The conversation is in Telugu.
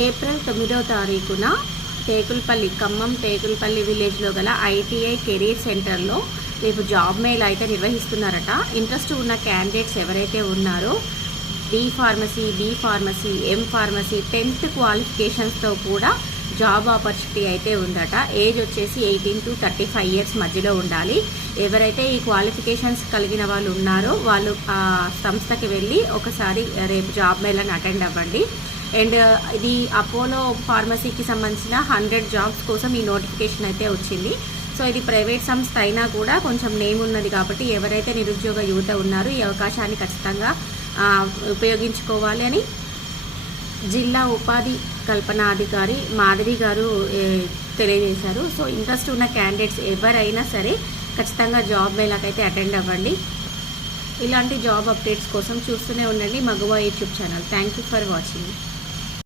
ఏప్రిల్ 9వ తారీఖున టేకుల్పల్లి ఖమ్మం టేకుల్పల్లి విలేజ్లో గల ఐటీఐ కెరీర్ సెంటర్లో రేపు జాబ్ మేళా అయితే నిర్వహిస్తున్నారట. ఇంట్రెస్ట్ ఉన్న క్యాండిడేట్స్ ఎవరైతే ఉన్నారో B pharmacy, M pharmacy 10th క్వాలిఫికేషన్స్తో కూడా జాబ్ ఆపర్చునిటీ అయితే ఉందట. ఏజ్ వచ్చేసి 18 to 35 ఇయర్స్ మధ్యలో ఉండాలి. ఎవరైతే ఈ క్వాలిఫికేషన్స్ కలిగిన వాళ్ళు ఉన్నారో వాళ్ళు ఆ సంస్థకి వెళ్ళి ఒకసారి రేపు జాబ్ మేళాని అటెండ్ అవ్వండి. అండ్ ఇది అపోలో ఫార్మసీకి సంబంధించిన 100 జాబ్స్ కోసం ఈ నోటిఫికేషన్ అయితే వచ్చింది. సో ఇది ప్రైవేట్ సంస్థ అయినా కూడా కొంచెం నేమ్ ఉన్నది కాబట్టి ఎవరైతే నిరుద్యోగ యువత ఉన్నారో ఈ అవకాశాన్ని ఖచ్చితంగా ఉపయోగించుకోవాలి అని జిల్లా ఉపాధి కల్పనాధికారి మాధవి గారు తెలియజేశారు. సో ఇంట్రెస్ట్ ఉన్న క్యాండిడేట్స్ ఎవరైనా సరే ఖచ్చితంగా జాబ్ మేళాకైతే అటెండ్ అవ్వండి. ఇలాంటి జాబ్ అప్డేట్స్ కోసం చూస్తూనే ఉండండి మగువా YouTube channel. Thank you for watching.